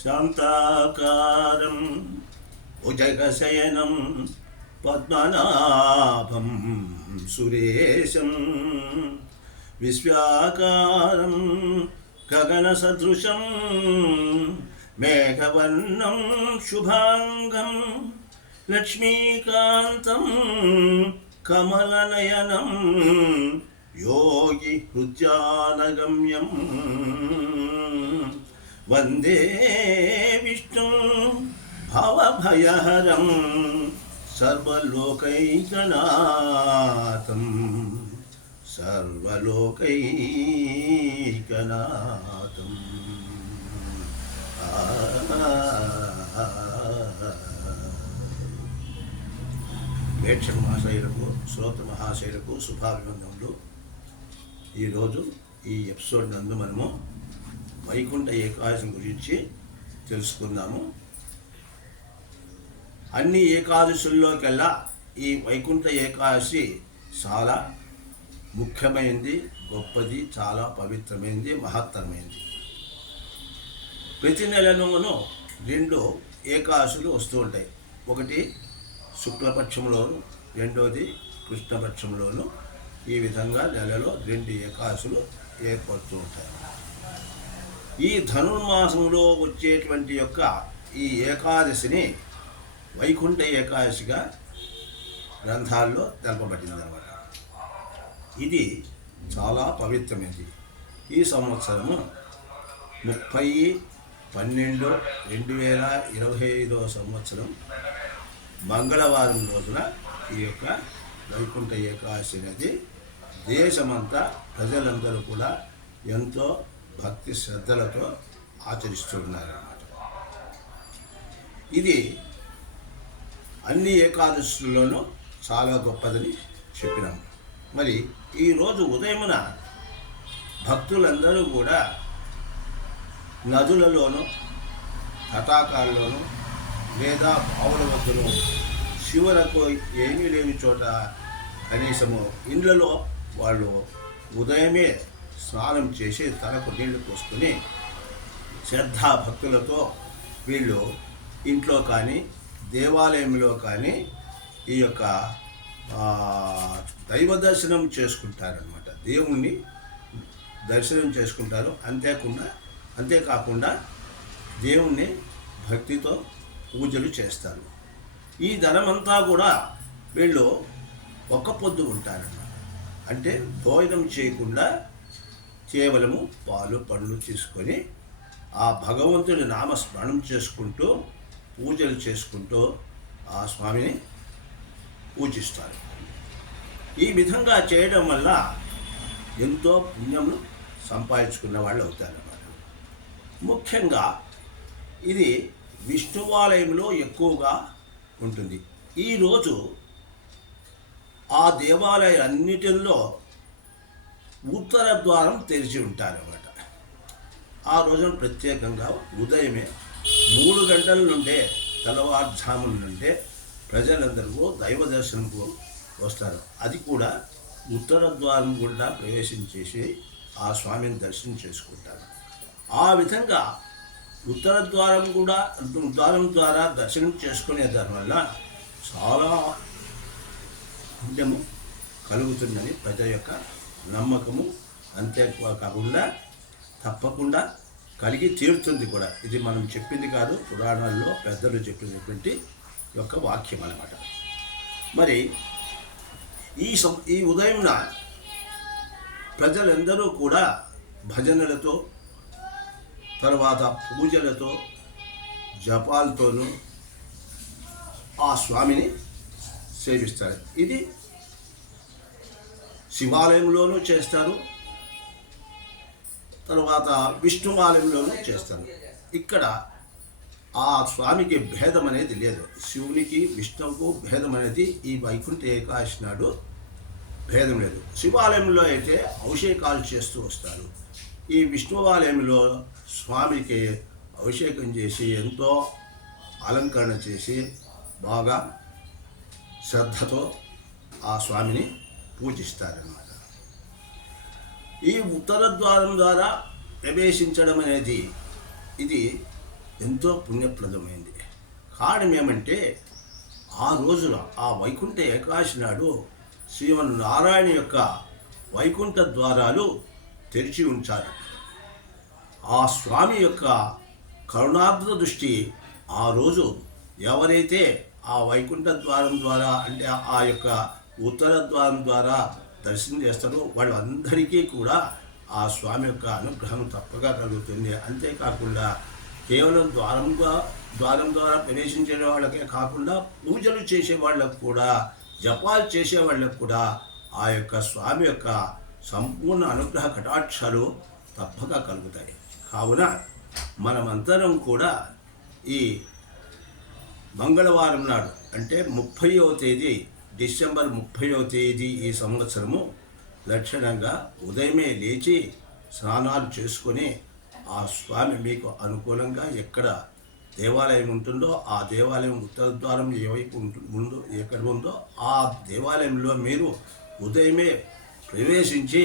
శాంతాకారం భుజగశయనం పద్మనాభం సురేశం విశ్వాకారం గగనసదృశం మేఘవర్ణం శుభాంగం లక్ష్మీకాంతం కమలనయనం యోగి హృద్యానగమ్యం వందే విష్ణు భవభయహరం సర్వలోకైకనాథం సర్వలోకైకనాథం. ప్రేక్షక మహాశయులకు శ్రోత మహాశయులకు శుభాభివందనలు. ఈరోజు ఈ ఎపిసోడ్ నందు మనము వైకుంఠ ఏకాదశి గురించి తెలుసుకుందాము. అన్ని ఏకాదశుల్లోకెల్లా ఈ వైకుంఠ ఏకాదశి చాలా ముఖ్యమైనది, గొప్పది, చాలా పవిత్రమైనది, మహత్తరమైనది. ప్రతి నెలలోనూ 2 ఏకాదశులు వస్తూ ఉంటాయి. ఒకటి శుక్లపక్షంలోను, రెండోది కృష్ణపక్షంలోను. ఈ విధంగా నెలలో 2 ఏకాదశులు ఏర్పడుతూ ఉంటాయి. ఈ ధనుర్మాసంలో వచ్చేటువంటి యొక్క ఈ ఏకాదశిని వైకుంఠ ఏకాదశిగా గ్రంథాల్లో తెలపబడింది అన్నమాట. ఇది చాలా పవిత్రమైనది. ఈ సంవత్సరము 30/12/2025 సంవత్సరం మంగళవారం రోజున ఈ యొక్క వైకుంఠ ఏకాదశి అనేది దేశమంతా ప్రజలందరూ కూడా ఎంతో భక్తి శ్రద్ధలతో ఆచరిస్తున్నారన్నమాట. ఇది అన్ని ఏకాదశుల్లోనూ చాలా గొప్పదని చెప్పినాము. మరి ఈరోజు ఉదయమున భక్తులందరూ కూడా నదులలోనూ, తటాకాల్లోనూ లేదా బావుల వద్దను, శివరకు ఏమీ లేని చోట కనీసము ఇండ్లలో వాళ్ళు ఉదయమే స్నానం చేసి తలకు నీళ్లు పోసుకొని శ్రద్ధాభక్తులతో వీళ్ళు ఇంట్లో కానీ దేవాలయంలో కానీ ఈ యొక్క దైవ దర్శనం చేసుకుంటారనమాట. దేవుణ్ణి దర్శనం చేసుకుంటారు. అంతేకాకుండా దేవుణ్ణి భక్తితో పూజలు చేస్తారు. ఈ ధనమంతా కూడా వీళ్ళు ఒక్క పొద్దు ఉంటారన్నమాట. అంటే భోజనం చేయకుండా కేవలము పాలు పండ్లు తీసుకొని ఆ భగవంతుడి నామస్మరణం చేసుకుంటూ పూజలు చేసుకుంటూ ఆ స్వామిని పూజిస్తారు. ఈ విధంగా చేయడం వల్ల ఎంతో పుణ్యమును సంపాదించుకున్న వాళ్ళు అవుతారన్నమాట. ముఖ్యంగా ఇది విష్ణువాలయంలో ఎక్కువగా ఉంటుంది. ఈరోజు ఆ దేవాలయాలన్నిటిలో ఉత్తర ద్వారం తెరిచి ఉంటారన్నమాట. ఆ రోజున ప్రత్యేకంగా ఉదయమే 3 గంటల నుండే, తెల్లవారుజామున నుండే ప్రజలందరూ దైవ దర్శనంకు వస్తారు. అది కూడా ఉత్తర ద్వారం గుండా ప్రవేశించేసి ఆ స్వామిని దర్శనం చేసుకుంటారు. ఆ విధంగా ఉత్తర ద్వారం ద్వారా దర్శనం చేసుకునే దానివల్ల చాలా పుణ్యము కలుగుతుందని ప్రజల యొక్క నమ్మకము. అంతేకాకుండా తప్పకుండా కలిగి తీరుతుంది కూడా. ఇది మనం చెప్పింది కాదు, పురాణాల్లో పెద్దలు చెప్పినటువంటి యొక్క వాక్యం అన్నమాట. మరి ఈ ఉదయంన ప్రజలందరూ కూడా భజనలతో, తర్వాత పూజలతో, జపాలతోనూ ఆ స్వామిని సేవిస్తారు. ఇది శివాలయంలోనూ చేస్తారు, తర్వాత విష్ణు ఆలయంలోనూ చేస్తారు. ఇక్కడ ఆ స్వామికి భేదం అనేది లేదు. శివునికి విష్ణువుకు భేదం అనేది ఈ వైకుంఠ ఏకాదశి నాడు భేదం లేదు. శివాలయంలో అయితే అభిషేకాలు చేస్తూ వస్తారు. ఈ విష్ణువాలయంలో స్వామికి అభిషేకం చేసి ఎంతో అలంకరణ చేసి బాగా శ్రద్ధతో ఆ స్వామిని పూజిస్తారన్నమాట. ఈ ఉత్తర ద్వారం ద్వారా ప్రవేశించడం అనేది ఇది ఎంతో పుణ్యప్రదమైంది. కారణం ఏమంటే ఆ రోజున ఆ వైకుంఠ ఏకాదశి నాడు శ్రీమన్నారాయణ యొక్క వైకుంఠ ద్వారాలు తెరిచి ఉంచారు. ఆ స్వామి యొక్క కరుణార్ద్ర దృష్టి ఆ రోజు ఎవరైతే ఆ వైకుంఠ ద్వారం ద్వారా అంటే ఆ యొక్క ఉత్తర ద్వారం ద్వారా దర్శనం చేస్తారో వాళ్ళందరికీ కూడా ఆ స్వామి యొక్క అనుగ్రహం తప్పక కలుగుతుంది. అంతేకాకుండా కేవలం ద్వారం ద్వారా ప్రవేశించే వాళ్ళకే కాకుండా పూజలు చేసే వాళ్ళకు కూడా, జపాలు చేసే వాళ్ళకు కూడా ఆ యొక్క స్వామి యొక్క సంపూర్ణ అనుగ్రహ కటాక్షాలు తప్పక కలుగుతాయి. కావున మనమందరం కూడా ఈ మంగళవారం నాడు అంటే 30వ తేదీ డిసెంబర్ 30వ తేదీ ఈ సంవత్సరము లక్షణంగా ఉదయమే లేచి స్నానాలు చేసుకొని ఆ స్వామి మీకు అనుకూలంగా ఎక్కడ దేవాలయం ఉంటుందో ఆ దేవాలయం ఉత్తర ద్వారం ఏ వైపు ముందు ఎక్కడ ఉందో ఆ దేవాలయంలో మీరు ఉదయమే ప్రవేశించి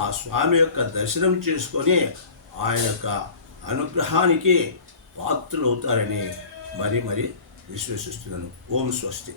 ఆ స్వామి యొక్క దర్శనం చేసుకొని ఆయన యొక్క అనుగ్రహానికి పాత్రులు అవుతారని మరీ విశ్వసిస్తున్నాను. ఓం స్వస్తి.